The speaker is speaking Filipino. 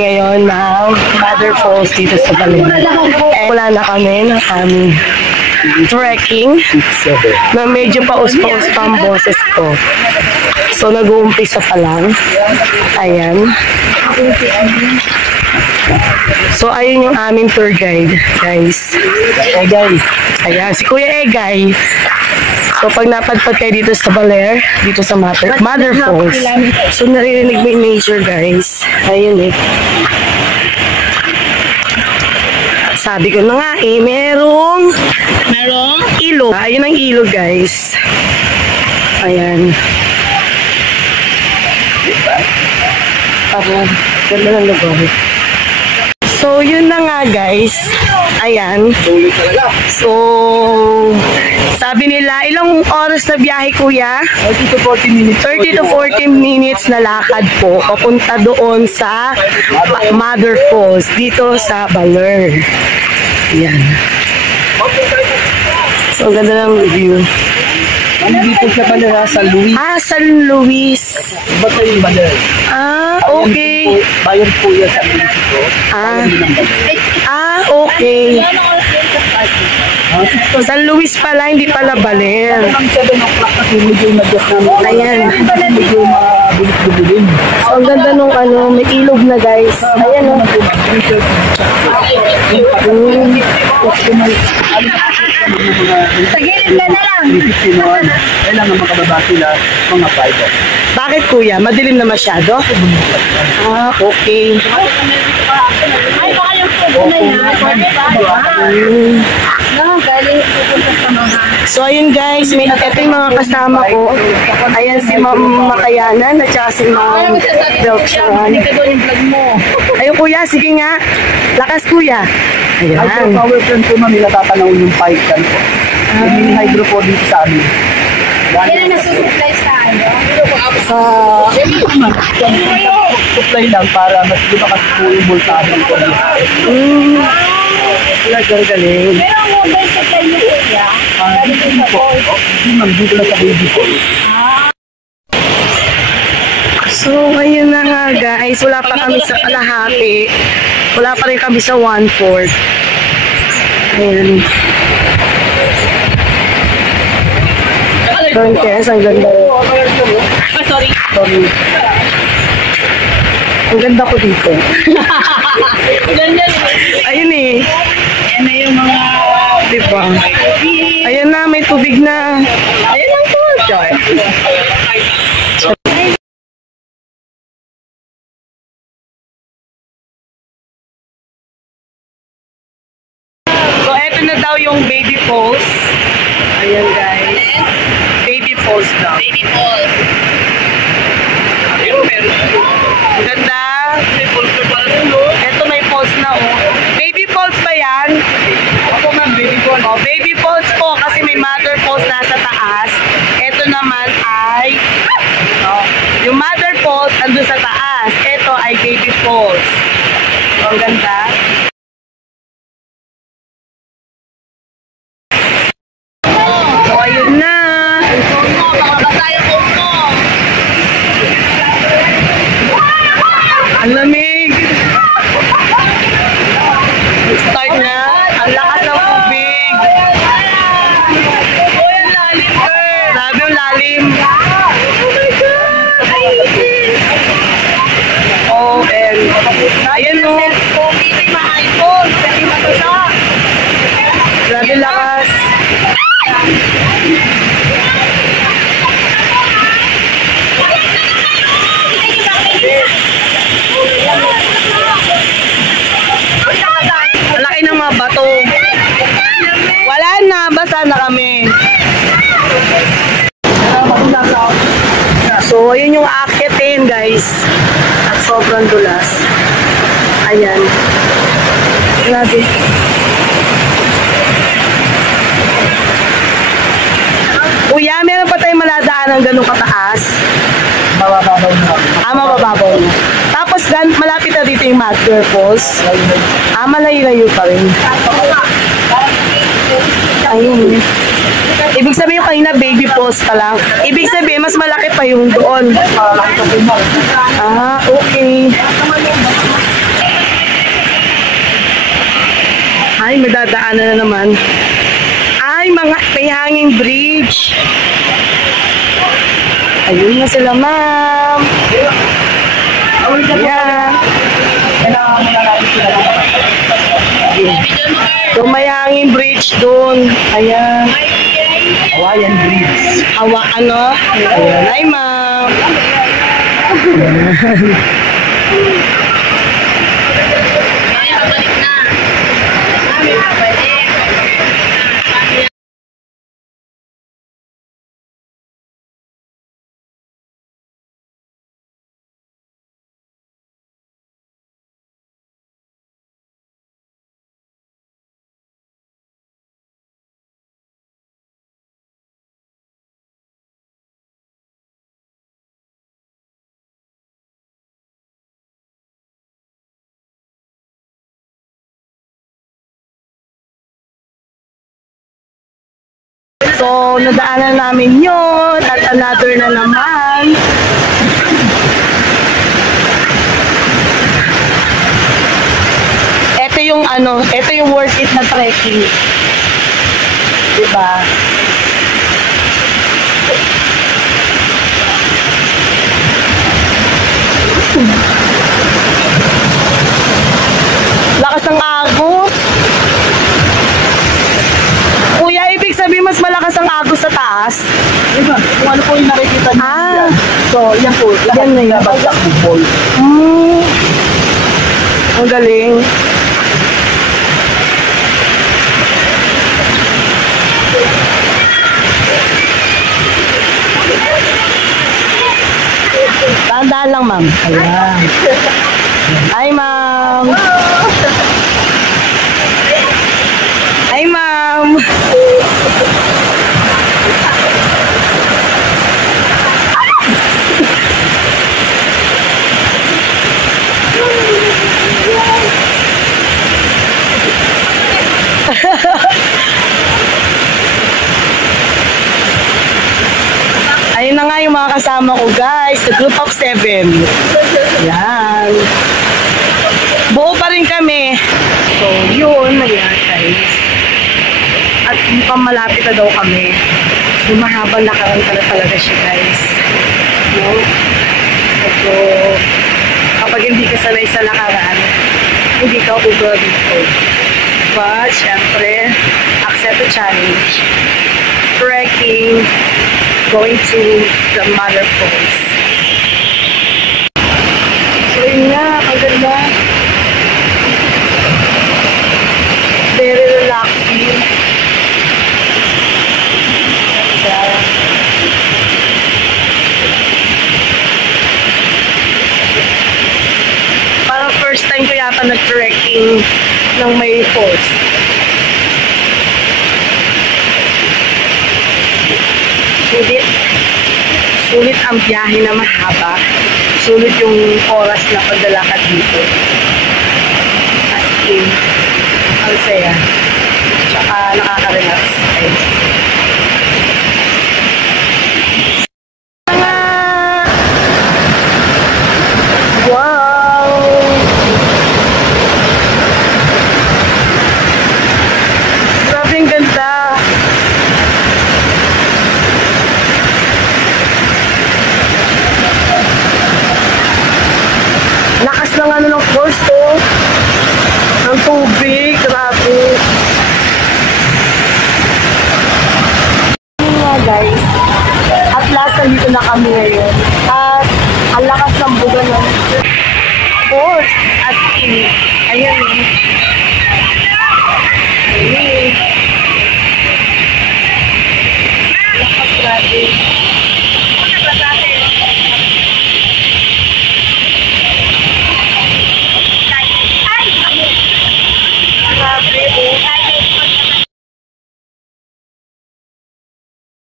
ngayon ng Mother Falls dito sa Baler. Wala na kami ng aming trekking na medyo paus-paus pa ang boses ko. So, nag-uumpisa pa lang. Ayan. So, ayun yung aming tour guide, guys. Egay. Ayan, si Kuya Egay. So, pag napadpad kayo dito sa Baler, dito sa Mother Falls, so, naririnig mo yung nature, guys. Ayun eh. Sabi ko na nga eh, merong ilog. Ayun ang ilog, guys. Ayan. Parang ganda ng lugar. So, yun na nga, guys. Ayan. So, sabi nila, ilang oras na biyahe, Kuya? 30 to 40 minutes. 30 to 40 minutes na lakad po. Papunta doon sa Mother Falls, dito sa Baler. Ayan. So, ganda ng view. Dito sa Baler, San Luis. Ah, San Luis. Ba't na yung Baler? Ah, okay. Bayan po yan sa munisipyo. Okay. San Luis pala, hindi pala Baler. Ang 7 o'clock kasi medyo nag-get namin. Ayan. Medyo mabilis-bilin. So, ang ganda nung may ilog na, guys. Ayan, o. Tagilid ka na lang. Kailangan makababa sila mga 5. Bakit, Kuya? Madilim na masyado? Ah, okay. Ay, baka yung pugo na yan. Galing pupunta sa mga. So, ayun guys, ito yung mga kasama ko. Ayan si Ma'am Makayanan at saka si Ma'am Beltran. Ayun, Kuya, sige nga. Lakas, Kuya. Ayan. Hydropower plant po, ma'am, natatanawin yung pipe kan po. Yung mini hydro po dito sa amin. Kailan nasusupply sa ano? Supply lang para mas lumakas po yung voltahe ng kuryente. Galing. Pero ang mobile supply niyo kuya? Dito po. Hindi ma'am, dito lang sa baby po. So, ayun na nga guys. Wala pa kami sa kalahati. Wala pa rin kami sa 1/4. Ayun. Don't care, ang ganda. Sorry. Ang ganda ko dito. Ganda. Ayun eh. Yan na yung mga Diba? Ayun na, may tubig na. ayun lang po. Joy. So, eto na daw yung baby falls. Ayan guys. Baby falls daw. Baby Paul. Ang ganda. Ito may falls na oh. Baby falls ba yan? Ako ma'am, baby po. Oh, baby falls po kasi may mother falls nasa taas. Ito naman ay yung mother falls andun sa taas. Ito ay baby falls. So, ang ganda. So, ayun na. Ang lamig. Start na. Ang lakas ng tubig. Oh, ang lalim, girl. Grabe yung lalim. Oh, and ayan no. Grabe lakas. Ang laki ng mga bato. Wala na, basa na kami. So, ayun yung aakitin, guys. At sobrang dulas. Ayan. Grabe. Kuya, meron pa tayong maladaan ng ganun kataas. Mabababaw na. Mabababaw na. Tapos, malapit na dito yung Mother Falls. Malayo-layo pa rin. Ayun. Ibig sabihin yung kanina baby falls pa lang. Ibig sabihin mas malaki pa yung doon. Okay. Ayun, may dadaanan na naman. Ay, may hanging bridge. Ayun na sila, ma'am. Ayan. Kailangan mo na natin sila ng So, may hanging bridge doon. Ayan. Hawaiian Bridge. Ano? Ayan. Ay, ma'am. Ay, babalik na. Ay, babalik. So, nadaanan namin yun at another na naman. Ito yung worth it na trekking. Diba? Lakas ng agos. Kuya, ibig sabihin mas malakas ang agos sa taas? Diba? Kung ano po yung nakikita niyo yan. So, yan po. Lahat Yan na yun. na bagsak ng ball. Ang galing. Tandaan lang, ma'am. Ayan. Hi, ma'am. Hi, ma'am. Ayun na nga yung mga kasama ko, guys. The group of 7. Yan. Buo pa rin kami. So, yun. Ayan, guys. At mukhang malapit na daw kami. So, mahabang nakarang ka na talaga siya, guys. No? So, kapag hindi ka sanay sa lakaran, hindi ka ubra dito. But, syempre, accept the challenge. Trekking, going to the Mother Falls. So, yun nga, ang ganda. Very relaxing. Parang first time ko yata nag-trekking ng may falls. Sulit ang biyahe na mahaba. Sulit yung oras na paglalakad dito. As in, ang saya. Tsaka nakaka-relax, guys. Wow! Grabe ang ganda. Lakas ng ano ng force to. Ng tubig. Grabe. Guys, at last nandito na kami ngayon.